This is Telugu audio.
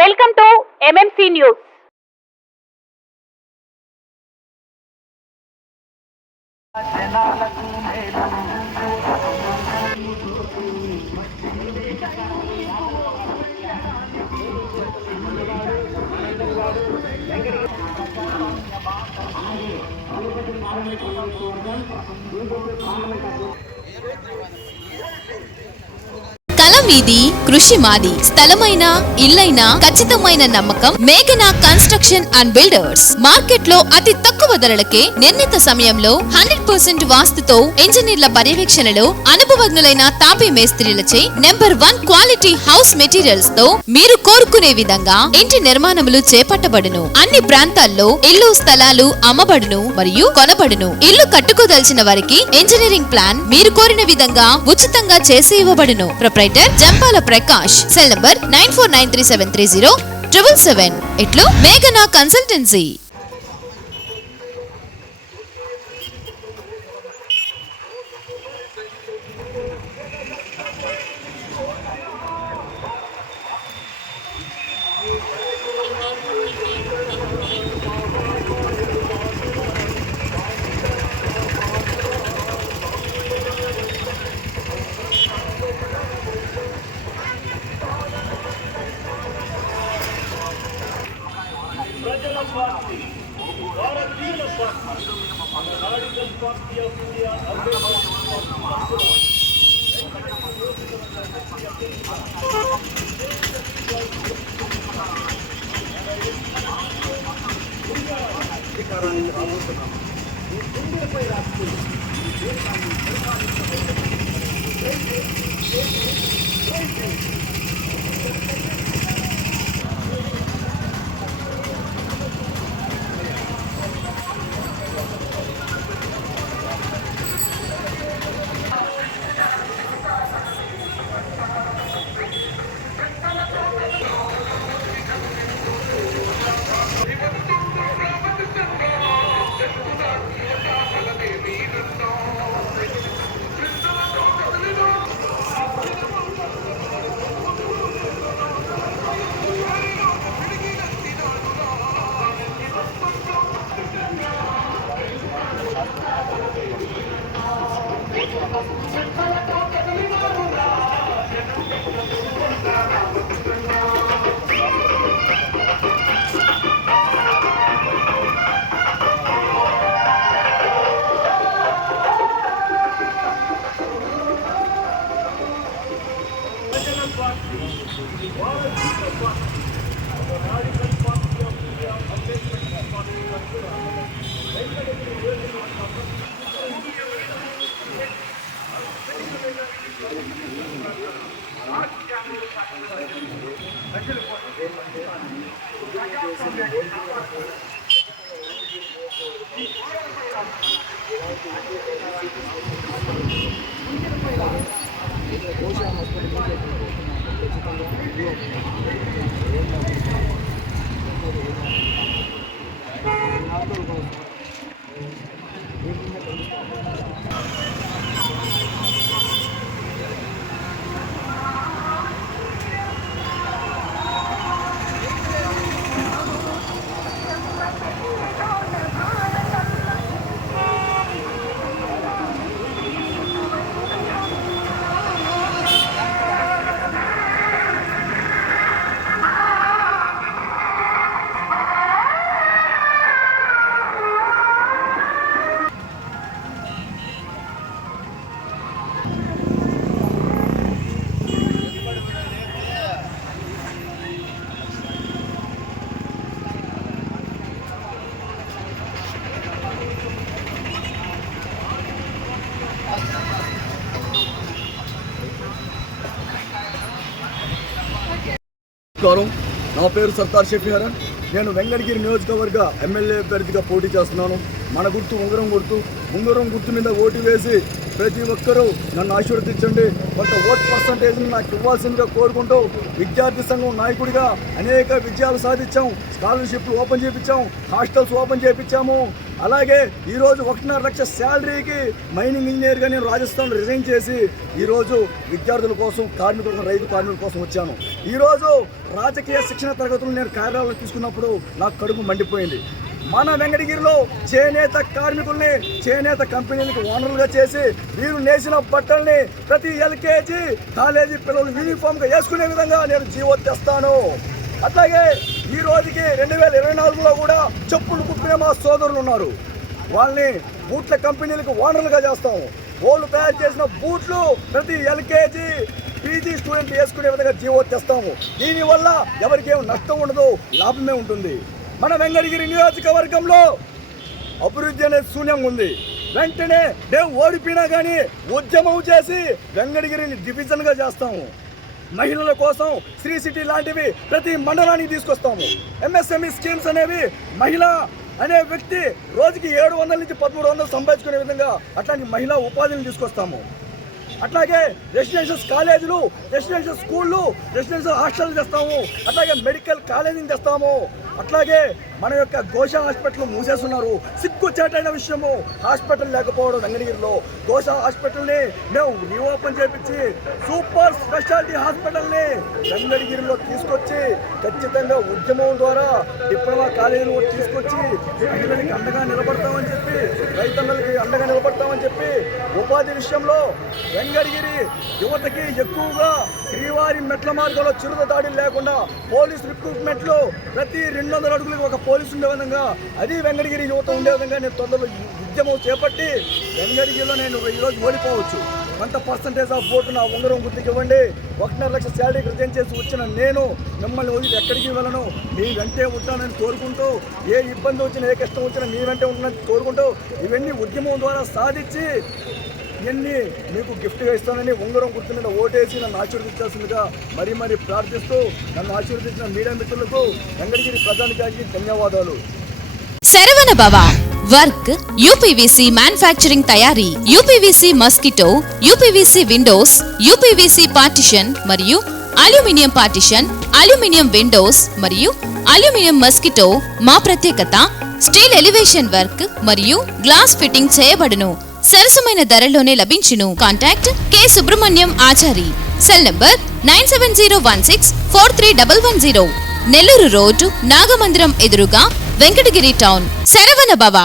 Welcome to MMC news. కలం మీది, కృషి మాది. స్థలమైన, ఇల్లైనా ఖచ్చితమైన నమ్మకం మేఘనా కన్స్ట్రక్షన్ అండ్ బిల్డర్స్. మార్కెట్ లో అతి తక్కువ ధరలకే నిర్ణీత సమయంలో 100% వాస్తుతో ఇంజనీర్ల పర్యవేక్షణలో అనుభవజ్ఞులైన తాపీ మేస్త్రీలచే నెంబర్ 1 క్వాలిటీ హౌస్ మెటీరియల్స్ తో మీరు కోరుకునే విధంగా ఇంటి నిర్మాణములు చేపట్టబడును. అన్ని ప్రాంతాల్లో ఇల్లు స్థలాలు అమ్మబడును మరియు కొనబడును. ఇల్లు కట్టుకోదలిచిన వారికి ఇంజనీరింగ్ ప్లాన్ మీరు కోరిన విధంగా ఉచితంగా చేసి ఇవ్వబడును. Proprietor Jampala Prakash. Cell number 9493730777. ఇట్లు మేఘనా కన్సల్టెన్సీ. ప్రజల పార్టీ భారతీయుల party radical party of India అధికారానికి రాబోతున్నాం. ఈ గుండెపై రాష్ట్రం నా పేరు సర్దార్ షఫీహరన్. నేను వెంకటగిరి నియోజకవర్గ ఎమ్మెల్యే అభ్యర్థిగా పోటీ చేస్తున్నాను. మన గుర్తు ఉంగరం గుర్తు మీద ఓటు వేసి ప్రతి ఒక్కరూ నన్ను ఆశీర్వదించండి. కొంత ఓట్ పర్సంటేజ్ని నాకు ఇవ్వాల్సిందిగా కోరుకుంటూ విద్యార్థి సంఘం నాయకుడిగా అనేక విజయాలు సాధించాం. స్కాలర్షిప్లు ఓపెన్ చేయించాం, హాస్టల్స్ ఓపెన్ చేయించాము. అలాగే ఈరోజు 1.5 లక్ష శాలరీకి మైనింగ్ ఇంజనీర్గా నేను రాజస్థాన్ రిజైన్ చేసి ఈరోజు విద్యార్థుల కోసం, కార్మికుల కోసం, రైతు కార్మికుల కోసం వచ్చాను. ఈరోజు రాజకీయ శిక్షణ తరగతులు నేను కార్యాలయంలో తీసుకున్నప్పుడు నాకు కడుపు మండిపోయింది. మన వెంకటగిరిలో చేనేత కార్మికుల్ని, చేనేత కంపెనీలకు ఓనర్లుగా చేసి వీరు నేసిన బట్టల్ని ప్రతి ఎల్కేజీ కాలేజీ పిల్లలు యూనిఫామ్గా వేసుకునే విధంగా నేను జీవో తెస్తాను. అట్లాగే ఈ రోజుకి 2024లో కూడా చెప్పులు కుట్టిన మా సోదరులు ఉన్నారు. వాళ్ళని బూట్ల కంపెనీలకు ఓనర్లుగా చేస్తాము. వాళ్ళు తయారు చేసిన బూట్లు ప్రతి ఎల్కేజీ పీజీ స్టూడెంట్ వేసుకునే విధంగా జీవో తెస్తాము. దీనివల్ల ఎవరికేం నష్టం ఉండదు, లాభమే ఉంటుంది. మన వెంకటగిరి నియోజకవర్గంలో అభివృద్ధి అనేది శూన్యంగా ఉంది. వెంటనే మేము ఓడిపోయినా కానీ ఉద్యమం చేసి వెంకటగిరిని డివిజన్గా చేస్తాము. మహిళల కోసం శ్రీ సిటీ లాంటివి ప్రతి మండలానికి తీసుకొస్తాము. ఎంఎస్ఎంఈ స్కీమ్స్ అనేవి మహిళ అనే వ్యక్తి రోజుకి 700 నుంచి 1300 సంపాదించుకునే విధంగా అట్లాంటి మహిళా ఉపాధిని తీసుకొస్తాము. అట్లాగే రెసిడెన్షియల్ కాలేజీలు, రెసిడెన్షియల్ స్కూళ్ళు, రెసిడెన్షియల్ హాస్టల్ తెస్తాము. అట్లాగే మెడికల్ కాలేజీని తెస్తాము. అట్లాగే మన యొక్క ఘోష హాస్పిటల్ మూసేస్తున్నారు. సిగ్గుచేటైన విషయము, హాస్పిటల్ లేకపోవడం వెంకటగిరిలో. ఘోష హాస్పిటల్ని మేము రీఓపెన్ చేపించి సూపర్ స్పెషాలిటీ హాస్పిటల్ని వెంకటగిరిలో తీసుకొచ్చి ఖచ్చితంగా ఉద్యమం ద్వారా డిప్లొమా కాలేజీలు తీసుకొచ్చి మహిళలకి అండగా నిలబడతామని చెప్పి, రైతన్నలకి అండగా నిలబడతామని చెప్పి, ఉపాధి విషయంలో వెంకటగిరి యువతకి ఎక్కువగా శ్రీవారి మెట్ల మార్గంలో చిరుత దాడులు లేకుండా పోలీస్ రిక్రూట్మెంట్లో ప్రతి 200 అడుగులకు ఒక పోలీసు ఉండే విధంగా, అది వెంకటగిరి యువత ఉండే విధంగా నేను తొందరలో ఉద్యమం చేపట్టి వెంకటగిరిలో నేను ఈరోజు ఓడిపోవచ్చు. కొంత పర్సంటేజ్ ఆఫ్ ఓటు నా ఉంగరం గుర్తుకి ఇవ్వండి. 1.5 లక్ష శాలరీకి రిజైన్ చేసి వచ్చిన నేను మిమ్మల్ని వదిలి ఎక్కడికి వెళ్ళను, మీ వెంటే ఉంటానని కోరుకుంటూ, ఏ ఇబ్బంది వచ్చినా, ఏ కష్టం వచ్చినా మీ వెంటే ఉంటానని కోరుకుంటూ, ఇవన్నీ ఉద్యమం ద్వారా సాధించి ఇవన్నీ మీకు గిఫ్ట్గా ఇస్తానని ఉంగరం గుర్తు మీద ఓటేసి నన్ను ఆశీర్వదించాల్సిందిగా మరీ ప్రార్థిస్తూ, నన్ను ఆశీర్వదించిన మీడియా మిత్రులకు వెంకటగిరి ప్రజానికానికి ధన్యవాదాలు. శరవణ భవ వర్క్ యూపీవీసీ మ్యానుఫ్యాక్చరింగ్ తయారీ, UPVC mosquito, UPVC Windows, UPVC partition మరియు అల్యూమినియం పార్టిషన్, అల్యూమినియం విండోస్ మరియు అల్యూమినియం మస్కిటో. మా ప్రత్యేకత స్టీల్ ఎలివేషన్ వర్క్ మరియు గ్లాస్ ఫిట్టింగ్ చేయబడును. సరసమైన ధరలోనే లభించును. Contact K Subrahmanyam Achari. Cell number 9706431110. Nellore road, Nagamandiram ఎదురుగా, వెంకటగిరి టౌన్. శరవణ భవ.